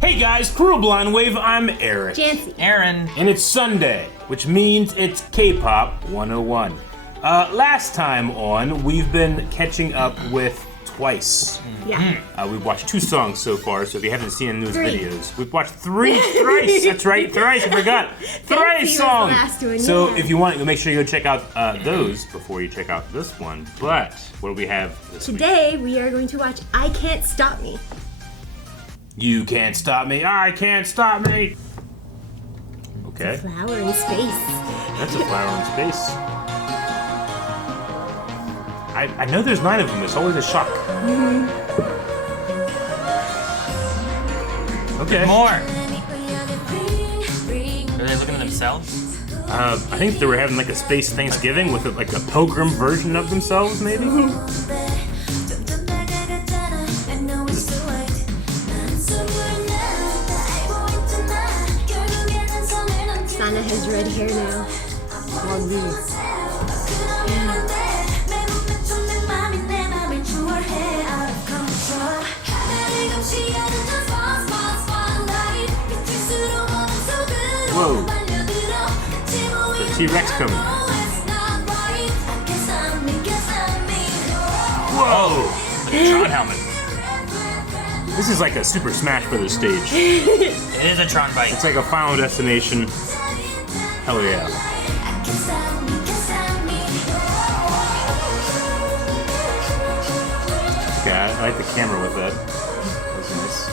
Hey guys, Crew Blind Wave, I'm Eric. Janci Aaron. And it's Sunday, which means it's K-Pop 101. Last time on, we've been catching up with Twice. Yeah. We've watched 2 songs so far, so if you haven't seen those videos, we've watched thrice. That's right, thrice, I forgot. Thrice songs. Last one, so yeah. if you want, make sure you go check out those before you check out this one. But what do we have this week? Today we are going to watch I Can't Stop Me. You can't stop me, I can't stop me. Okay. Flower in space. That's a flower in space. I know there's 9 of them. It's always a shock. Okay. More. Are they looking at themselves? I think they were having like a space Thanksgiving with like a pilgrim version of themselves, maybe. Sana has red hair now. Long leaves. Whoa. The T-Rex coming. Whoa. Like a Tron helmet. This is like a Super Smash Brothers stage. It is a Tron bike. It's like a Final Destination. Hell yeah. Okay, I like the camera with that. That's nice.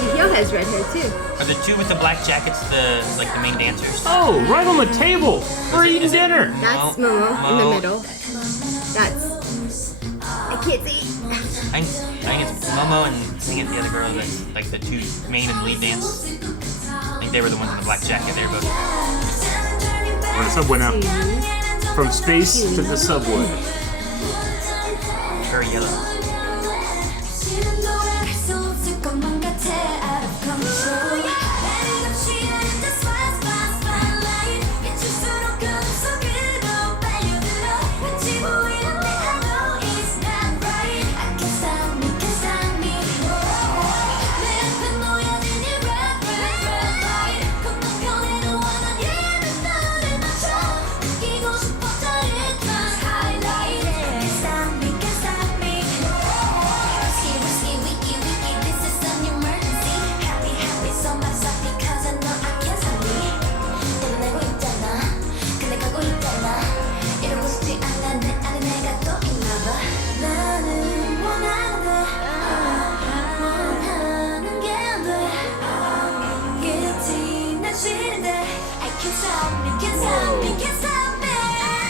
Jihyo has red hair too. Are the 2 with the black jackets the main dancers? Oh, right on the table. We're eating dinner. That's Mo. Momo in the middle. That's... I can't see. I think it's Momo and I think it's the other girl that's like the 2 main and lead dance. I think they were the ones in the black jacket. They were both. We're in the subway now. From space to the subway. Very yellow.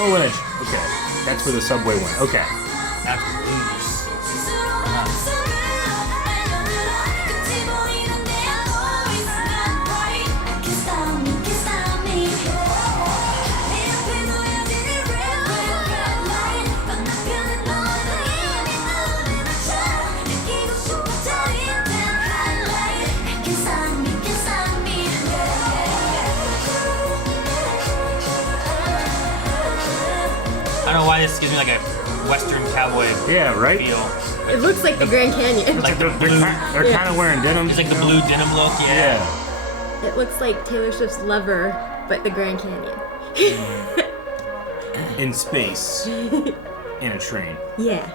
Oh, edge. Okay. That's where the subway went. Okay. That's blues. I don't know why this gives me like a Western cowboy Yeah, right? feel. It looks like the Grand Canyon. Like the blue. They're kind of wearing denim. It's like the blue denim look. Yeah. Yeah. It looks like Taylor Swift's Lover, but the Grand Canyon. In space. In a train. Yeah.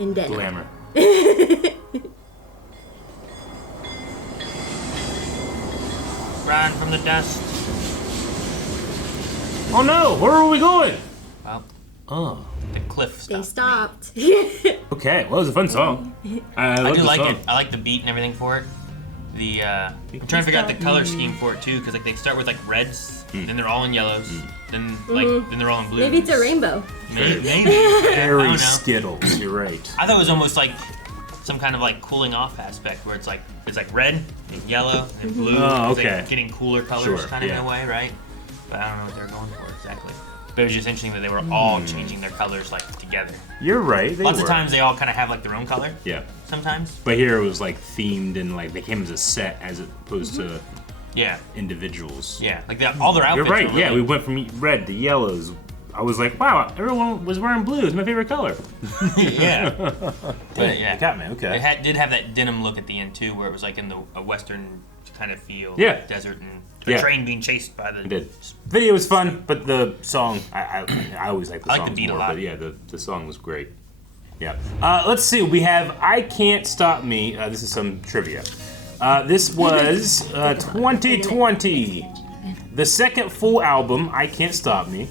In denim. Glamour. Run from the dust. Oh no! Where are we going? Well, Oh. the cliff They stopped. stopped. Okay. Well, it was a fun song. I I love do the like song. it. I like the beat and everything for it. The I'm trying to figure out the color scheme for it too, because like they start with like reds, then they're all in yellows, then then they're all in blues. Maybe it's a rainbow. Maybe. I Very don't know. Skittles. You're right. I thought it was almost like some kind of like cooling off aspect where it's like red and yellow and blue. Oh, It's, okay. like getting cooler colors Sure, kind of in yeah. a way, right? But I don't know what they're going for exactly. But it was just interesting that they were all changing their colors like together. You're right. They Lots were. of times they all kind of have like their own color. Yeah. Sometimes. But here it was like themed and like they came as a set as opposed to Yeah. individuals. Yeah. Like all their outfits. You're right. were Yeah, really- we went from red to yellows, I was like, wow, everyone was wearing blue. It's my favorite color. Yeah. But It got me. Okay. It did have that denim look at the end too, where it was like in a western kind of feel. Yeah. Desert and a train being chased by the. It did. Video was fun, but the song, I always like the song. I like the beat a lot. But yeah, the song was great. Yeah. Let's see. We have I Can't Stop Me. This is some trivia. This was 2020. The second full album, I Can't Stop Me.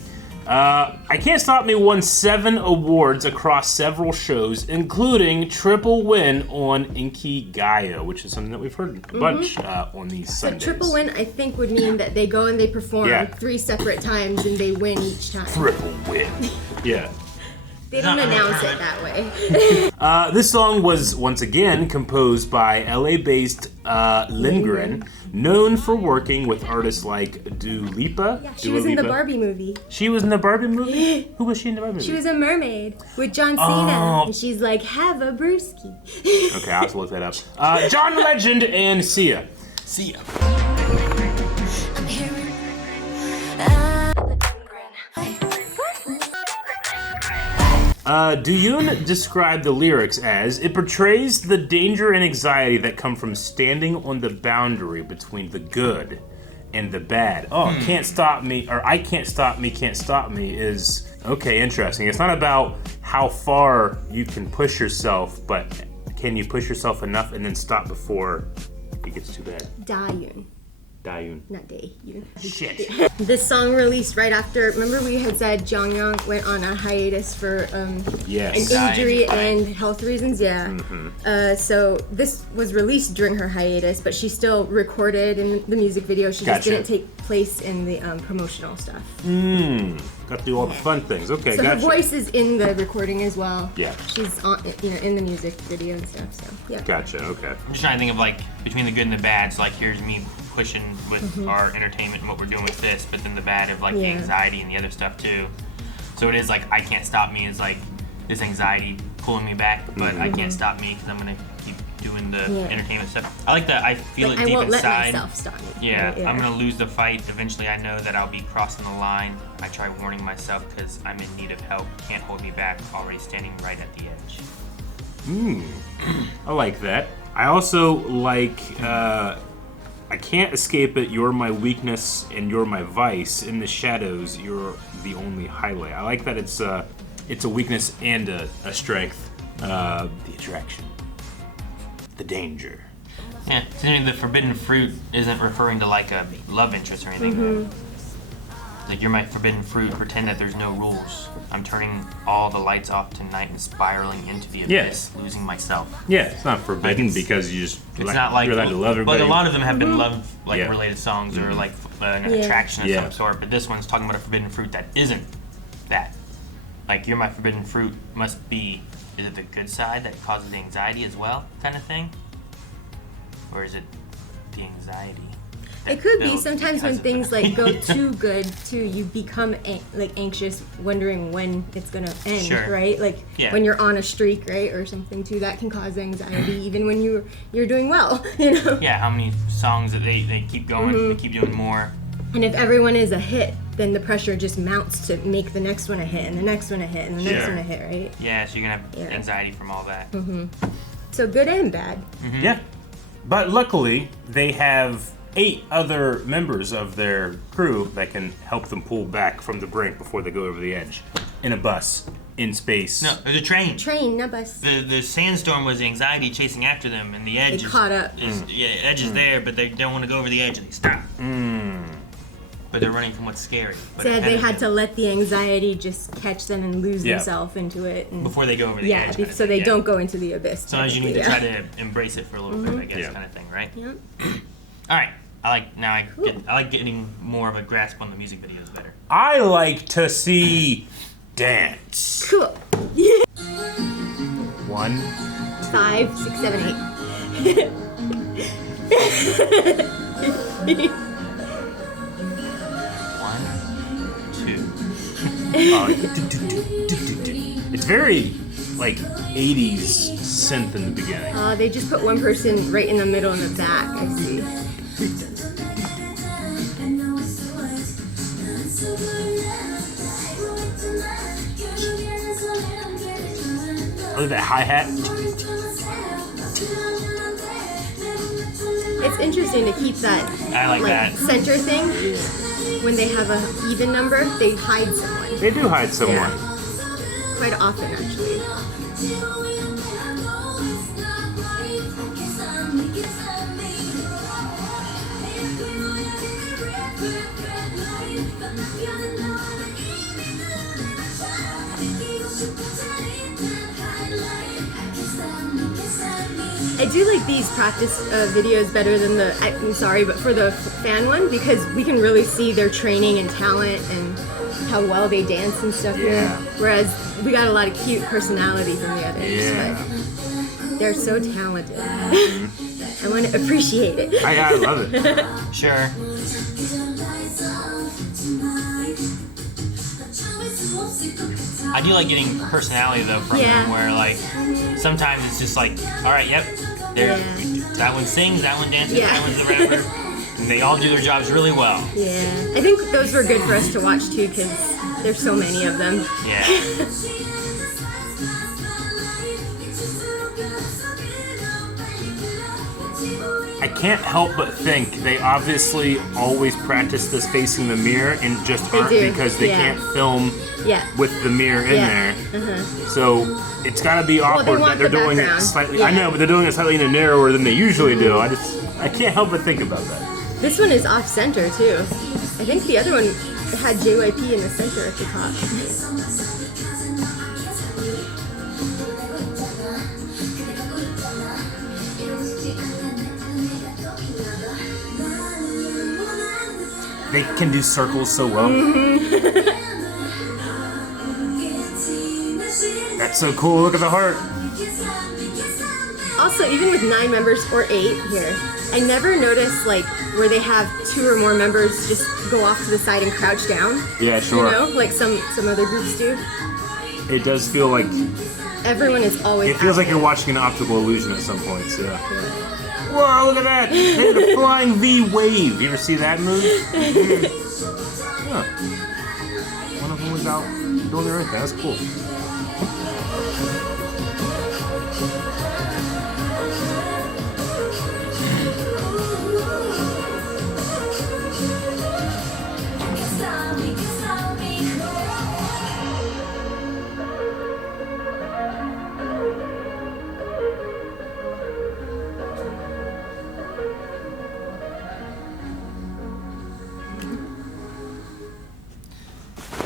I Can't Stop Me won 7 awards across several shows, including triple win on Inkigayo, which is something that we've heard a bunch on these Sundays. So triple win, I think, would mean that they go and they perform 3 separate times and they win each time. Triple win. Yeah. They don't announce it that way. This song was once again composed by LA-based Lindgren, known for working with artists like Dua Lipa. Yeah, she was in the Barbie movie. She was in the Barbie movie? Who was she in the Barbie movie? She was a mermaid with John Cena. And she's like, have a brewski. Okay, I'll have to look that up. John Legend and Sia. Sia. Doyoon described the lyrics as, it portrays the danger and anxiety that come from standing on the boundary between the good and the bad. Oh, can't stop me, or I can't stop me is, okay, interesting. It's not about how far you can push yourself, but can you push yourself enough and then stop before it gets too bad? Dayoon. Dayoon. Not Dayoon. Shit. This song released right after, remember we had said Jonghyun went on a hiatus for an injury and health reasons? Yeah. So this was released during her hiatus, but she still recorded in the music video. She just didn't take place in the promotional stuff. Got to do all the fun things. Okay, so her voice is in the recording as well. Yeah. She's on, in the music video and stuff, so yeah. Gotcha, okay. I'm just trying to think of like between the good and the bad. So like here's me pushing with our entertainment and what we're doing with this, but then the bad of like the anxiety and the other stuff too. So it is like I Can't Stop Me is like this anxiety pulling me back, but I can't stop me because I'm gonna keep doing the entertainment stuff. I like that. I feel like, it deep I won't inside. let myself stop me. Yeah, I'm gonna lose the fight. Eventually, I know that I'll be crossing the line. I try warning myself because I'm in need of help. Can't hold me back. Already standing right at the edge. I like that. I also like, I can't escape it, you're my weakness and you're my vice. In the shadows, you're the only highlight. I like that it's a weakness and a strength. The attraction. The danger. Yeah, considering the forbidden fruit isn't referring to like a love interest or anything. Like, you're my forbidden fruit, pretend that there's no rules. I'm turning all the lights off tonight and spiraling into the abyss, losing myself. Yeah, it's not forbidden because you just not like you're allowed to love everybody. Like a lot of them have been love related songs or like an attraction of some sort, but this one's talking about a forbidden fruit that isn't that. Like, you're my forbidden fruit must be, is it the good side that causes the anxiety as well, kind of thing? Or is it the anxiety? It could be sometimes when things like go too good too, you become like anxious, wondering when it's gonna end, right? Like when you're on a streak, right, or something too, that can cause anxiety even when you're doing well, you know? Yeah, how many songs that they keep going, they keep doing more. And if everyone is a hit, then the pressure just mounts to make the next one a hit, and the next one a hit, and the next one a hit, right? Yeah, so you're gonna have anxiety from all that. So good and bad. Yeah, but luckily they have 8 other members of their crew that can help them pull back from the brink before they go over the edge. In a bus, in space. No, there's a train. Train, not bus. The sandstorm was the anxiety chasing after them, and the edge caught up. Edge is there, but they don't want to go over the edge, and they stop. But they're running from what's scary. So they had to let the anxiety just catch them and lose themselves into it. And before they go over the edge. So they don't go into the abyss. Sometimes you need to try to embrace it for a little bit, I guess, kind of thing, right? Yep. All right. I like getting more of a grasp on the music videos better. I like to see dance. Cool. 1, 5, 6, 7, 8. It's very like 80s synth in the beginning. They just put one person right in the middle in the back, I see. Look at that hi-hat. It's interesting to keep that I like that. center thing. When they have a even number, they hide someone. They do hide someone. Yeah. Quite often, actually. I do like these practice videos better than I'm sorry, but for the fan one, because we can really see their training and talent and how well they dance and stuff. Yeah. Whereas we got a lot of cute personality from the others. Yeah. But they're so talented. I want to appreciate it. I love it. Sure. I do like getting personality though from them, where like sometimes it's just like, all right, yep, that one sings, that one dances, that one's the rapper, and they all do their jobs really well. Yeah, I think those were good for us to watch too, because there's so many of them. Yeah. I can't help but think they obviously always practice this facing the mirror and just aren't because they can't film with the mirror in there. So it's got to be awkward that they're doing it slightly. I know, but they're doing it slightly narrower than they usually do. I can't help but think about that. This one is off center too. I think the other one had JYP in the center at the top. They can do circles so well. That's so cool. Look at the heart. Also, even with 9 members or 8 here, I never noticed like where they have 2 or more members just go off to the side and crouch down. Yeah, sure. You know, like some other groups do. It does feel like everyone is always. It feels like you're watching an optical illusion at some points. Yeah. Whoa! Look at that! They had a flying V wave. You ever see that move? Huh. One of them was out doing their own thing. That's cool.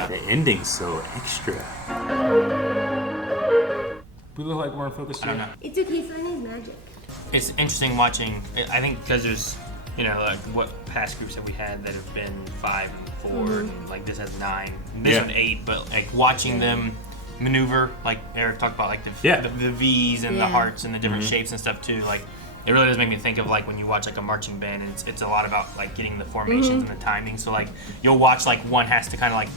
The ending's so extra. We look like we're in focus. I don't know. It's okay, finding magic. It's interesting watching. I think because there's, like what past groups have we had that have been 5 and 4, and like this has 9, this one 8, but like watching them maneuver, like Eric talked about, like the V's and the hearts and the different shapes and stuff too. Like it really does make me think of like when you watch like a marching band, and it's a lot about like getting the formations and the timing. So like you'll watch like one has to kind of like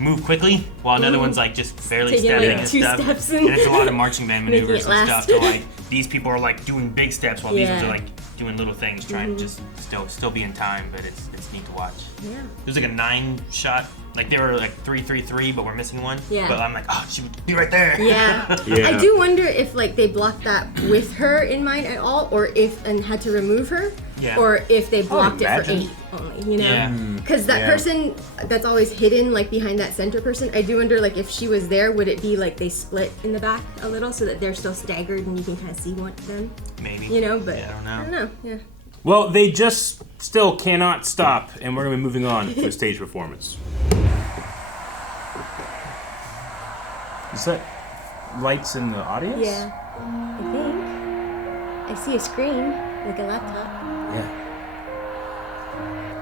move quickly while another one's like just barely taking stepping like and 2 stuff. steps And it's a lot of marching band maneuvers and last. stuff. So like these people are like doing big steps while these ones are like doing little things, trying to just still be in time. But it's neat to watch. Yeah. There's like a 9 shot. Like they were like 3-3-3, but we're missing one. Yeah. But I'm like, oh, she would be right there. Yeah. I do wonder if like they blocked that with her in mind at all, or if and had to remove her, or if they blocked it for 8 only. Because that person that's always hidden like behind that center person, I do wonder like if she was there, would it be like they split in the back a little so that they're still staggered and you can kind of see one of them. Maybe. But I don't know. Yeah. Well, they just still cannot stop, and we're going to be moving on to a stage performance. Is that lights in the audience? Yeah, I think. I see a screen, like a laptop. Yeah.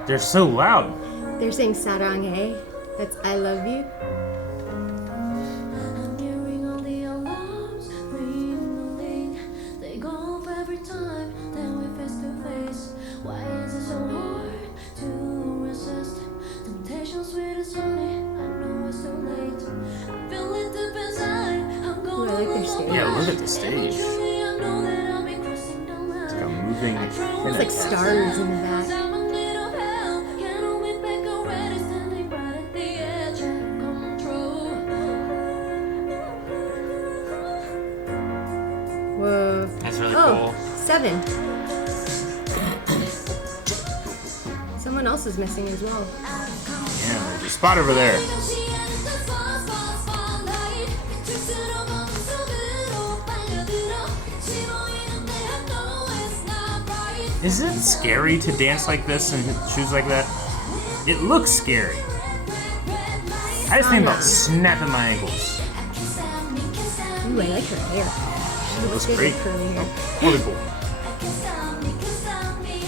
They're so loud. They're saying 사랑해. That's I love you. I'm hearing all the alarms, ringing the link. They go off every time that we're face to face. Why is it so hard to resist? Temptation sweet as honey. I know it's so late. I feel it deep inside. I'm going I like their stage. Yeah, look at the stage. It's got moving. There's like stars in the back. someone else is missing as well. Yeah, there's a spot over there. Is it scary to dance like this and shoes like that? It looks scary. I just think about snapping my ankles. Ooh, I like her hair. It looks Good great. curly hair. Really cool.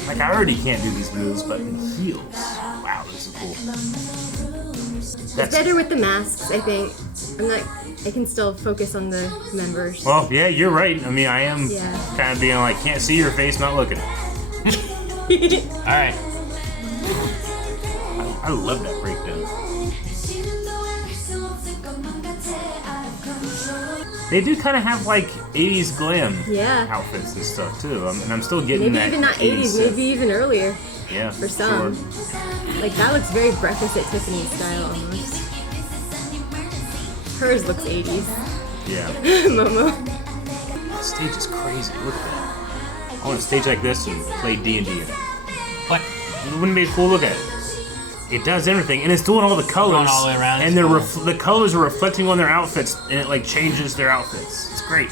Like, I already can't do these moves, but in heels. Wow, this is cool. It's better with the masks, I think. I can still focus on the members. Well, yeah, you're right. I mean, I am Yeah. kind of being like, can't see your face, not looking. Alright. I love that breakdown. They do kind of have like 80s glam Yeah. outfits and stuff too. And I'm still getting Maybe that. even not 80s, synth. maybe even earlier. Yeah, for some. Sure. Like, that looks very Breakfast at Tiffany's style almost. Hers looks 80s. Yeah. Momo. The stage is crazy. Look at that. I want a stage like this and play D&D in it. What? Wouldn't it be cool? Look at it. It does everything, and it's doing all the colors. Going all the way around. And the colors are reflecting on their outfits, and it like changes their outfits. It's great.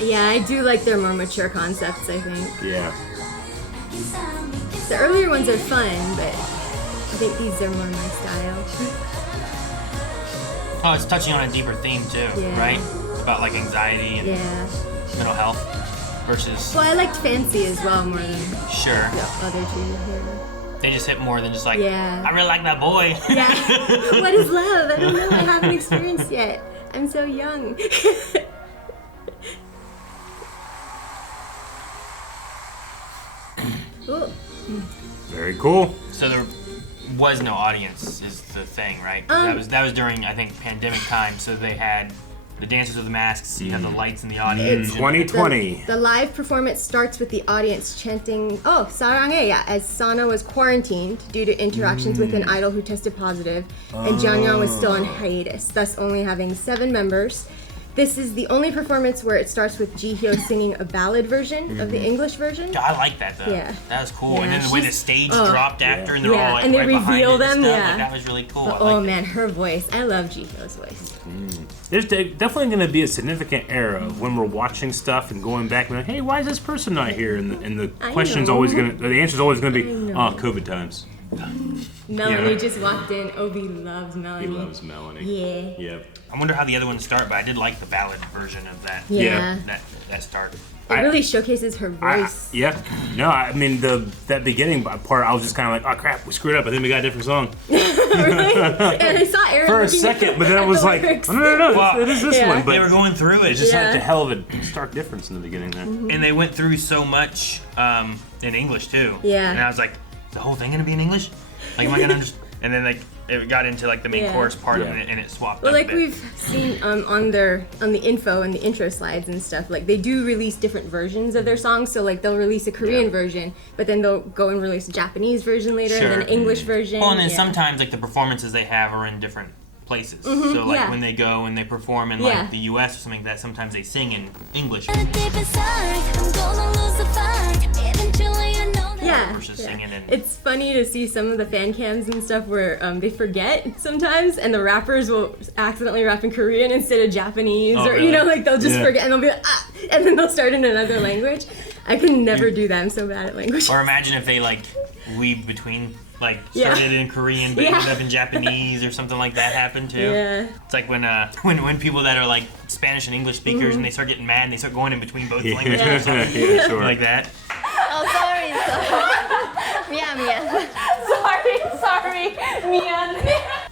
Yeah, I do like their more mature concepts, I think. Yeah. The earlier ones are fun, but I think these are more my style. Oh, it's touching on a deeper theme too, Yeah. right? About like anxiety and Yeah. mental health versus Well, I liked Fancy as well more than sure. the other two. They just hit more than just like Yeah. I really like that boy. Yeah. What is love? I don't know. I haven't experienced yet. I'm so young. Ooh. Very cool. So there was no audience is the thing, right? that was during I think pandemic time. So they had the dancers with the masks. You have the lights in the audience. 2020. The live performance starts with the audience chanting, "Oh, 사랑해," as Sana was quarantined due to interactions with an idol who tested positive, and Janci was still on hiatus, thus only having 7 members. This is the only performance where it starts with Jihyo singing a ballad version of the English version. I like that though. Yeah. That was cool. Yeah, and then the way the she's- stage dropped after, and they're Yeah, all like and they right behind reveal it and them, stuff. yeah. Like, that was really cool. I Oh liked man, her voice. I love Jihyo's voice. There's definitely going to be a significant era of when we're watching stuff and going back and like, hey, why is this person not here? And the I question's know. always going to, the answer's always going to be, know. oh, COVID times. Melanie Yeah. just walked in. Obi loves Melanie. He loves Melanie. Yeah. Yeah. I wonder how the other ones start, but I did like the ballad version of that. Yeah. That start. It really showcases her voice. Yeah. No, I mean, that beginning part, I was just kind of like, oh, crap, we screwed up. I think we got a different song. Really? And I saw Aaron For a looking second, at but then I the was like, lyrics. no, Well, it is this yeah. one. But They were going through it, it's just Yeah. like a hell of a stark difference in the beginning there. and they went through so much in English too. Yeah. And I was like, the whole thing gonna be in English? Like, am I gonna understand? And then like it got into like the main Yeah. chorus part of Yeah. it, and it swapped. Well, up a like bit. we've seen on the info and the intro slides and stuff, like they do release different versions of their songs. So like they'll release a Korean Yeah. version, but then they'll go and release a Japanese version later, and then Sure. an English version. Well, and then yeah. sometimes like the performances they have are in different places. So like yeah. when they go and they perform in Yeah. like the U.S. or something like that, sometimes they sing in English Deep inside, I'm gonna lose the fight. Eventually, I know that. Yeah, versus yeah. singing in. It's funny to see some of the fan cams and stuff where they forget sometimes, and the rappers will accidentally rap in Korean instead of Japanese, Oh, or really? you know, like they'll just Yeah. forget and they'll be like, ah, and then they'll start in another language. I can never do that. I'm so bad at language. Or imagine if they like weave between like Yeah. started in Korean but Yeah. ended up in Japanese or something like that happened too. Yeah. It's like when people that are like Spanish and English speakers and they start getting mad and they start going in between both languages or something Yeah, sure. like that. Oh, sorry. 미안. Sorry, 미안.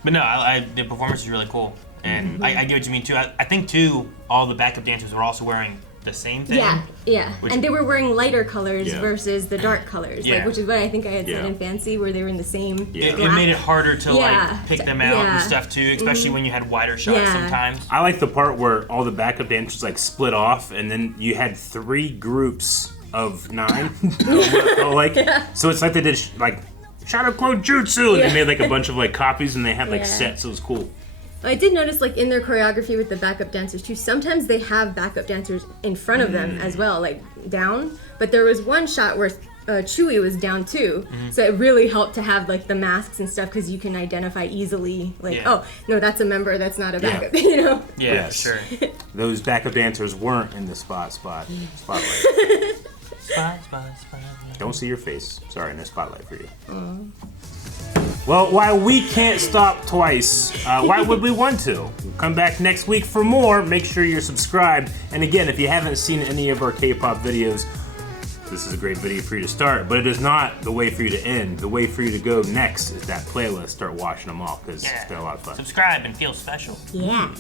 But no, the performance is really cool, and I get what you mean too. I think too, all the backup dancers were also wearing the same thing. Yeah, yeah. Which- And they were wearing lighter colors Yeah. versus the dark colors, Yeah. like which is what I think I had said Yeah. in Fancy, where they were in the same. Yeah. It made it harder to Yeah. like pick them out and Yeah. stuff too, especially when you had wider shots Yeah. sometimes. I like the part where all the backup dancers like split off, and then you had 3 groups of 9. So it's like they did like Shadow Clone Jutsu, and they made like a bunch of like copies, and they had like Yeah. sets. It was cool. I did notice, like, in their choreography with the backup dancers, too, sometimes they have backup dancers in front of them as well, like, down. But there was one shot where Chewie was down, too. So it really helped to have, like, the masks and stuff, because you can identify easily, like, oh, no, that's a member, that's not a backup, you know? Yeah, Yes. sure. Those backup dancers weren't in the spotlight. Spot. Don't see your face. Sorry, no spotlight for you. Well, while we can't stop twice, why would we want to? We'll come back next week for more. Make sure you're subscribed. And again, if you haven't seen any of our K-pop videos, this is a great video for you to start, but it is not the way for you to end. The way for you to go next is that playlist. Start watching them all, because it's been a lot of fun. Subscribe and feel special. Yeah.